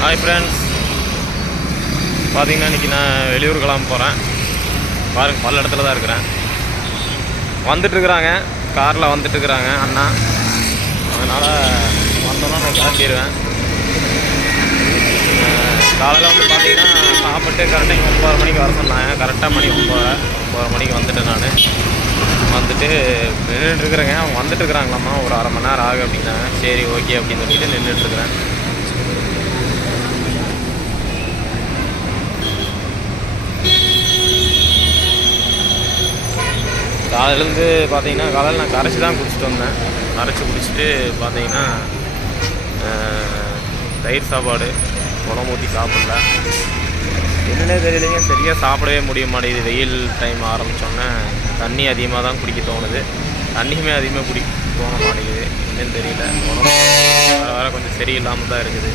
Hi friends பார்த்தீங்கன்னா இன்றைக்கி நான் வெளியூர் கிளம்ப போகிறேன் பாருங்க பல இடத்துல தான் இருக்கிறேன். வந்துட்டுருக்குறாங்க. காரில் வந்துட்டுருக்குறாங்க அண்ணா. அதனால் வந்தோன்னா நான் கிளம்பிடுவேன் காலையில் வந்து பார்த்திங்கன்னா சாப்பிட்டு கரெக்டாக இங்கே ஒம்பது மணிக்கு வர சொன்னாங்க. கரெக்டாக மணி ஒம்பது ஒம்பது மணிக்கு வந்துட்டேன் நான். வந்துட்டு நின்றுட்டுருக்குறேங்க அவங்க வந்துட்டுருக்குறாங்களாம்மா. ஒரு அரை மணி நேரம் ஆகும் அப்படின்னாங்க. சரி ஓகே அப்படின்னு சொல்லிட்டு நின்றுட்டுருக்குறேன் காலையிலேருந்து பார்த்தீங்கன்னா காலையில் நான் கரைச்சி தான் குடிச்சிட்டு வந்தேன். கரைச்சி குடிச்சிட்டு பார்த்தீங்கன்னா தயிர் சாப்பாடு குழம்பு ஊற்றி சாப்பிடல. என்னன்னே தெரியலைங்க சரியாக சாப்பிடவே முடிய மாட்டேங்குது. வெயில் டைம் ஆரம்பித்தோன்னே தண்ணி அதிகமாக தான் குடிக்க தோணுது. தண்ணியுமே அதிகமாக குடிக்க தோண மாட்டேங்குது. என்னன்னு தெரியல. உடம்பு வர வர கொஞ்சம் சரியில்லாமல் தான் இருக்குது.